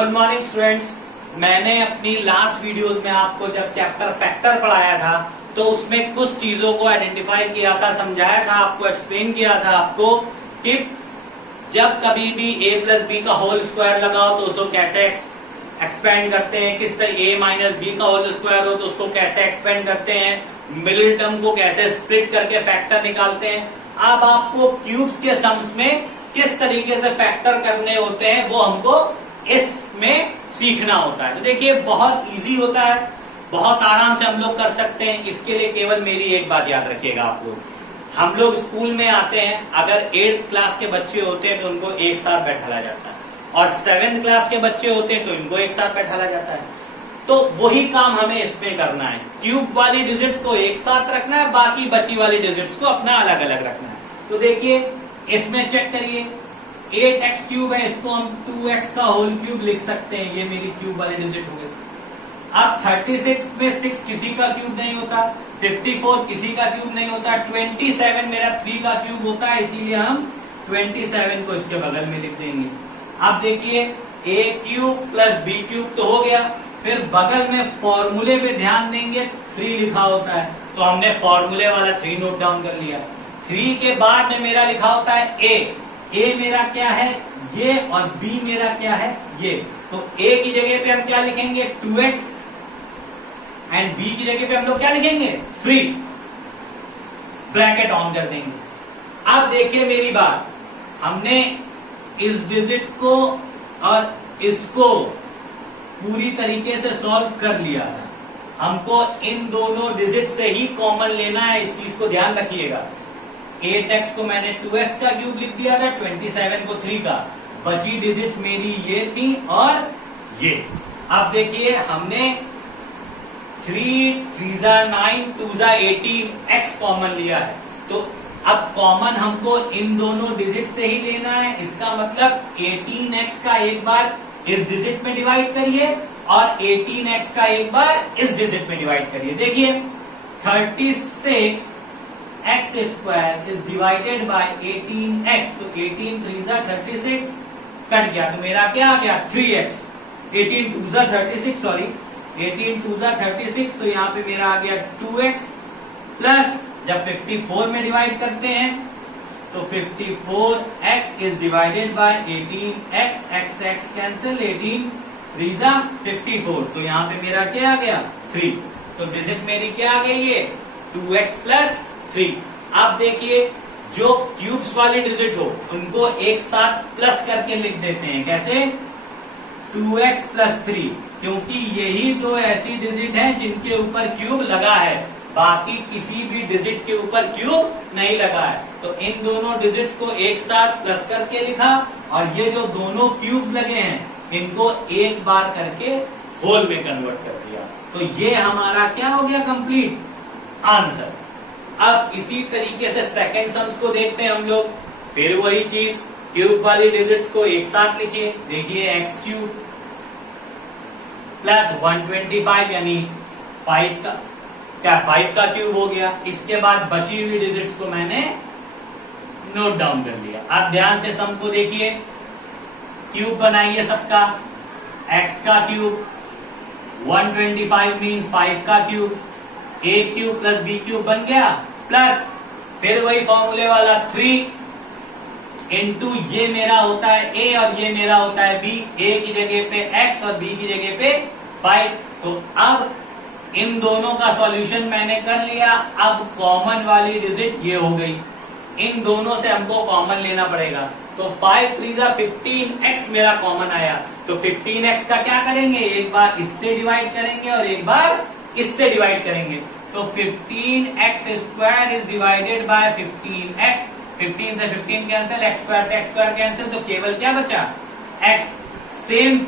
Good morning students. मैंने अपनी last videos में आपको जब चैप्टर फैक्टर पढ़ाया था तो उसमें कुछ चीजों को आइडेंटिफाई किया था, समझाया था, आपको एक्सप्लेन किया था आपको कि जब कभी भी a प्लस बी का होल स्क्वायर लगाओ तो उसको कैसे एक्सपेंड करते हैं, किस तरह a माइनस बी का होल स्क्वायर हो तो उसको कैसे एक्सपेंड करते हैं, मिडिल टर्म को कैसे स्प्लिट करके फैक्टर निकालते हैं। अब आपको क्यूब्स के सम्स में किस तरीके से फैक्टर करने होते हैं वो हमको इसमें सीखना होता है। तो देखिए बहुत इजी होता है, बहुत आराम से हम लोग कर सकते हैं। इसके लिए केवल मेरी एक बात याद रखिएगा आप लोग, हम लोग स्कूल में आते हैं, अगर 8th क्लास के बच्चे होते हैं तो उनको एक साथ बैठाला जाता है और 7th क्लास के बच्चे होते हैं तो इनको एक साथ बैठाला जाता है। तो वही काम हमें इसमें करना है, क्यूब वाली डिजिट्स को एक साथ रखना है, बाकी बची वाली डिजिट्स को अपना अलग अलग रखना है। तो देखिए इसमें चेक करिए, 8x क्यूब है, इसको हम 2x का होल क्यूब लिख सकते हैं, ये मेरी क्यूब वाली डिजिट हो गई। अब 36 में 6 किसी का क्यूब नहीं होता, 54 किसी का क्यूब नहीं होता, 27 मेरा 3 का क्यूब होता है, इसीलिए हम 27 को इसके बगल में लिख देंगे। अब देखिए a cube plus b cube तो हो गया, फिर बगल में फॉर्मूले पे ध्यान देंगे 3 लिखा होता है, तो हमने फॉर्मूले वाला 3 नोट डाउन कर लिया। 3 के बाद में मेरा लिखा होता है a मेरा क्या है ये और b मेरा क्या है ये। तो a की जगह पे हम क्या लिखेंगे 2x एंड b की जगह पे हम लोग क्या लिखेंगे 3, ब्रैकेट ऑन कर देंगे। अब देखिए मेरी बात, हमने इस डिजिट को और इसको पूरी तरीके से सॉल्व कर लिया है, हमको इन दोनों डिजिट से ही कॉमन लेना है, इस चीज को ध्यान रखिएगा। 8x को मैंने 2x का क्यूब लिख दिया था, 27 को 3 का, बची डिजिट्स मेरी ये थी और ये। अब देखिए हमने 3 3 9 2 18 x कॉमन लिया है, तो अब कॉमन हमको इन दोनों डिजिट से ही लेना है। इसका मतलब 18x का एक बार इस डिजिट में डिवाइड करिए और 18x का एक बार इस डिजिट में डिवाइड करिए। देखिए 36 x square is divided by 18x, तो 18 3 36 कट गया, तो मेरा क्या आ गया 3x। 18 2 36 सॉरी 18 2 36, तो यहाँ पे मेरा आ गया 2x प्लस जब 54 में डिवाइड करते हैं तो 54x is divided by 18x, x cancel, 18 3 54, तो यहाँ पे मेरा क्या आ गया 3। तो डिजिट मेरी क्या आ गई है 2x प्लस 3। अब देखिए जो क्यूब्स वाली डिजिट हो उनको एक साथ प्लस करके लिख देते हैं, कैसे 2x प्लस 3, क्योंकि यही दो ऐसी डिजिट हैं जिनके ऊपर क्यूब लगा है, बाकी किसी भी डिजिट के ऊपर क्यूब नहीं लगा है। तो इन दोनों डिजिट्स को एक साथ प्लस करके लिखा और ये जो दोनों क्यूब लगे हैं इनको एक बार करके होल में कन्वर्ट कर दिया, तो ये हमारा क्या हो गया कंप्लीट आंसर। अब इसी तरीके से सेकंड सम्स को देखते हैं हम लोग, फिर वही चीज क्यूब वाली डिजिट्स को एक साथ लिखिए। देखिए x क्यूब प्लस 125 यानी 5 का क्यूब हो गया। इसके बाद बची हुई डिजिट्स को मैंने नोट डाउन कर लिया। अब ध्यान से सम को देखिए, क्यूब बनाइए सबका, x का क्यूब 125 मीन्स 5 का cube, a cube plus b cube बन गया, प्लस फिर वही फॉर्मूले वाला 3 इंटू ये मेरा होता है a और ये मेरा होता है b, a की जगह पे x और b की जगह पे 5। तो अब इन दोनों का सॉल्यूशन मैंने कर लिया। अब कॉमन वाली डिजिट ये हो गई, इन दोनों से हमको कॉमन लेना पड़ेगा। तो 5 3 15x मेरा कॉमन आया, तो 15x का क्या करेंगे, एक बार इससे डिवाइड करेंगे और एक बार इससे डिवाइड करेंगे। तो 15x square is divided by 15x, 15 से 15 कैंसिल, x स्क्वायर कैंसिल, तो केवल क्या बचा x। सेम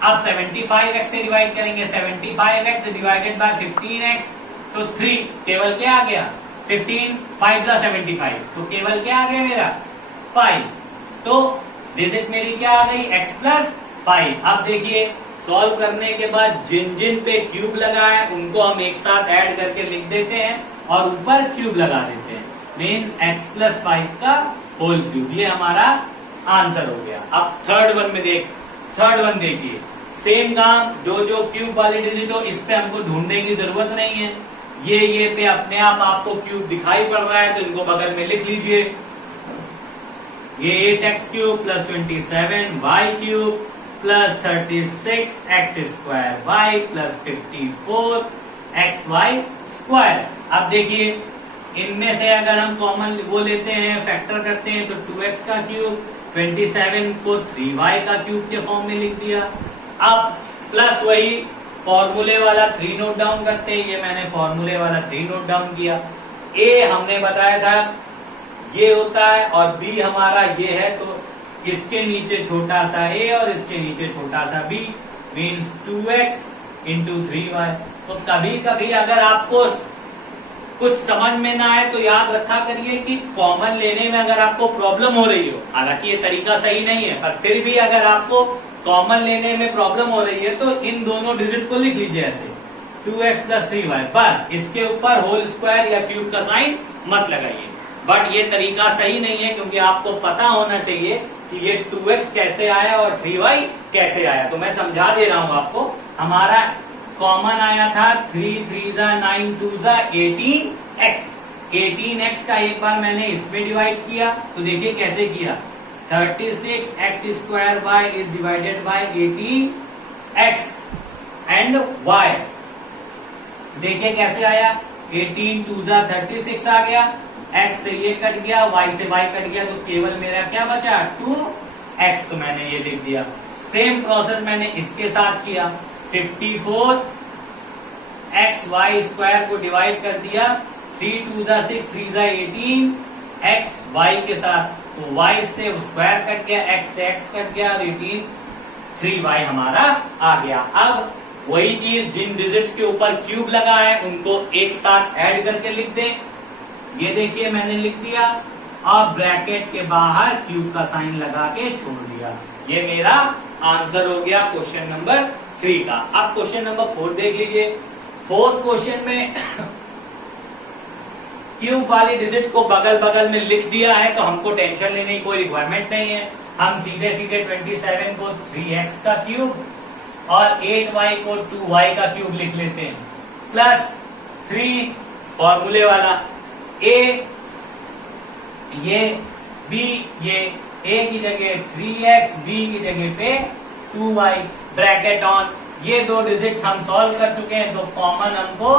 अब 75x से डिवाइड करेंगे, 75x डिवाइडेड बाय 15x, तो 3 केवल क्या आ गया 15 5 75, तो केवल क्या आ गया मेरा 5। तो डिजिट मेरी क्या आ गई x प्लस 5। अब देखिए सॉल्व करने के बाद जिन जिन पे क्यूब लगा है उनको हम एक साथ ऐड करके लिख देते हैं और ऊपर क्यूब लगा देते हैं, मीन्स x प्लस 5 का होल क्यूब, ये हमारा आंसर हो गया। अब थर्ड वन में देख, थर्ड वन देखिए, सेम काम, जो जो क्यूब वाले डिजिट हो इस पे हमको ढूंढने की जरूरत नहीं है, ये पे अपने आप आपको क्यूब दिखाई पड़ रहा है तो इनको बगल में लिख लीजिए। ये 8x cube plus 27 y cube plus 36 x square y plus 54 x y square. अब देखिए इनमें से अगर हम कॉमन वो लेते हैं, फैक्टर करते हैं, तो 2x का क्यूब 27 को 3y का क्यूब के फॉर्म में लिख दिया। अब प्लस वही फॉर्मूले वाला 3 नोट डाउन करते हैं, ये मैंने फॉर्मूले वाला 3 नोट डाउन किया। a हमने बताया था ये होता है और b हमारा ये है, तो इसके नीचे छोटा सा a और इसके नीचे छोटा सा b means 2x into 3y। तो कभी कभी अगर आपको कुछ समझ में ना आए तो याद रखा करिए कि कॉमन लेने में अगर आपको प्रॉब्लम हो रही हो, हालांकि ये तरीका सही नहीं है, पर फिर भी अगर आपको कॉमन लेने में प्रॉब्लम हो रही है तो इन दोनों डिजिट को लिख लीजिए ऐसे 2x प्लस 3y, बस इसके ऊपर होल स्क्वायर या क्यूब का साइन मत लगाइए। बट ये तरीका सही नहीं है क्योंकि आपको पता होना चाहिए कि ये 2x कैसे आया और 3y कैसे आया। तो मैं समझा दे रहा हूं आपको। हमारा कॉमन आया था 3 3 9 2 18x। 18x का एक बार मैंने इसमें डिवाइड किया तो देखिए कैसे किया, 36x square y is divided by 18x and y। देखिए कैसे आया, 18 2 36 आ गया, x से ये कट गया, y से y कट गया, तो केवल मेरा क्या बचा 2x, तो मैंने ये लिख दिया। सेम प्रोसेस मैंने इसके साथ किया, 54 एक्स वाई स्क्वायर को डिवाइड कर दिया, 3 2 6 3 18 एक्स वाई के साथ, तो y से स्क्वायर कट गया, x से x कट गया और 18 3y हमारा आ गया। अब वही चीज जिन डिजिट्स के ऊपर क्यूब लगा है उनको एक साथ ऐड करके लिख दें। ये देखिए मैंने लिख दिया और ब्रैकेट के बाहर क्यूब का साइन लगा के छोड़ दिया। ये मेरा आंसर हो गया क्वेश्चन नंबर 3 का। अब क्वेश्चन नंबर 4 देख लीजिए। 4th क्वेश्चन में क्यूब वाली डिजिट को बगल बगल में लिख दिया है तो हमको टेंशन लेने की कोई रिक्वायरमेंट नहीं है। हम सीधे सीधे 27 को 3x का क्यूब और 8y को 2y का क्यूब लिख लेते हैं, प्लस 3 फॉर्मूले वाला, a ये b, ये a की जगह 3x, b की जगह पे 2y, ब्रैकेट ऑन। ये दो डिजिट हम सॉल्व कर चुके हैं तो कॉमन हमको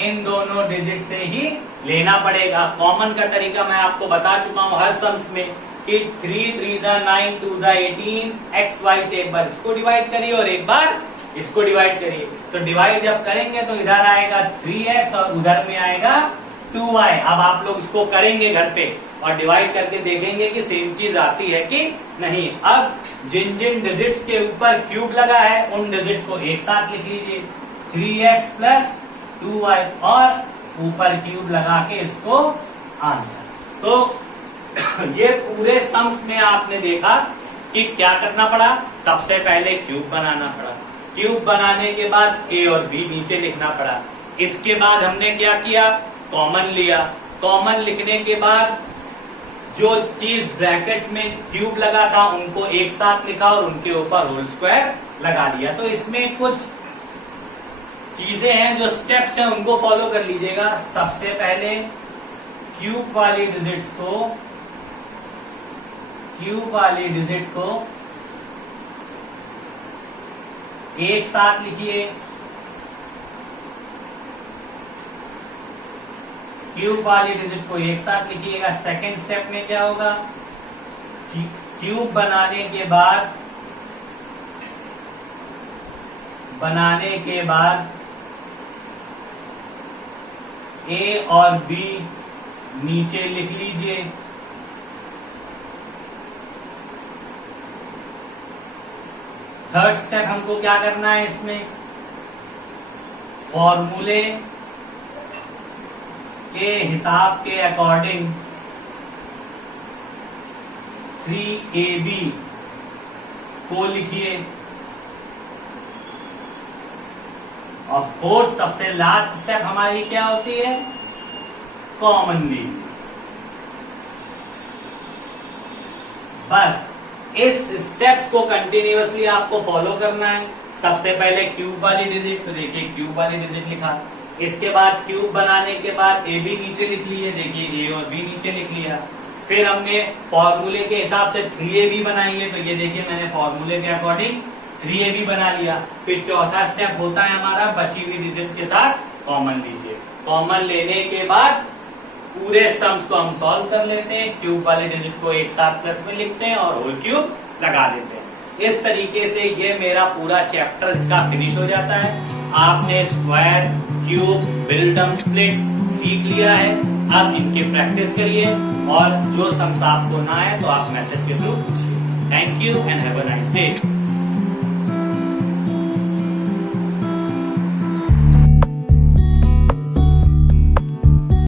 इन दोनों डिजिट से ही लेना पड़ेगा। कॉमन का तरीका मैं आपको बता चुका हूं हर सम्स में कि 3 3 9 2 18 एक्स वाई से एक बार इसको डिवाइड करिए और एक बार इसको डिवाइड करिए। तो डिवाइड जब करेंगे तो इधर आएगा 3x और उधर में आएगा 2y। अब आप लोग इसको करेंगे घर पे और डिवाइड करके देखेंगे कि सेम चीज आती है कि नहीं। अब जिन जिन डिजिट्स के ऊपर क्यूब लगा है उन डिजिट को एक साथ लिख लीजिए, 3x प्लस 2y और ऊपर क्यूब लगा के इसको आंसर। तो ये पूरे सम्स में आपने देखा कि क्या करना पड़ा, सबसे पहले क्यूब बनाना पड़ा, क्यूब बनाने के बाद a और b नीचे लिखना पड़ा। इसके बाद हमने क्या किया, कॉमन लिया। कॉमन लिखने के बाद जो चीज ब्रैकेट्स में क्यूब लगा था उनको एक साथ लिखा और उनके ऊपर होल स्क्वायर लगा दिया। तो इसमें कुछ चीजें हैं जो स्टेप्स हैं उनको फॉलो कर लीजिएगा। सबसे पहले क्यूब वाली डिजिट को एक साथ लिखिए। क्यूब वाली डिजिट को एक साथ लिखिएगा। सेकेंड स्टेप में क्या होगा, क्यूब बनाने के बाद a और b नीचे लिख लीजिए। थर्ड स्टेप हमको क्या करना है, इसमें फॉर्मूले के हिसाब के अकॉर्डिंग 3ab को लिखिए और फोर्थ सबसे लास्ट स्टेप हमारी क्या होती है, कॉमन लीजिए। बस इस स्टेप्स को कंटिन्यूअसली आपको फॉलो करना है। सबसे पहले क्यूब वाली डिजिट, तो देखिए क्यूब वाली डिजिट लिखा। इसके बाद क्यूब बनाने के बाद ए बी नीचे लिख लिए, देखिए ए और बी नीचे लिख लिया। फिर हमने फॉर्मूले के हिसाब से 3AB बनाएंगे, तो ये देखिए मैंने फॉर्मूले के अकॉर्डिंग 3AB बना लिया। फिर चौथा स्टेप होता है हमारा बची हुई डिजिट्स के साथ कॉमन लीजिए। कॉमन लेने के बाद पूरे सम्स को हम सॉल्व कर लेते हैं, क्यूब वाले डिजिट को एक साथ प्लस में लिखते हैं और होल क्यूब लगा देते हैं। इस तरीके से ये मेरा पूरा चैप्टर इसका फिनिश हो जाता है। आपने स्क्वायर, क्यूब, बिल्डम, स्प्लिट सीख लिया है। अब इनकी प्रैक्टिस करिए और जो सम्स आपको ना आए तो आप मैसेज के थ्रू पूछिए। Thank you and have a nice day.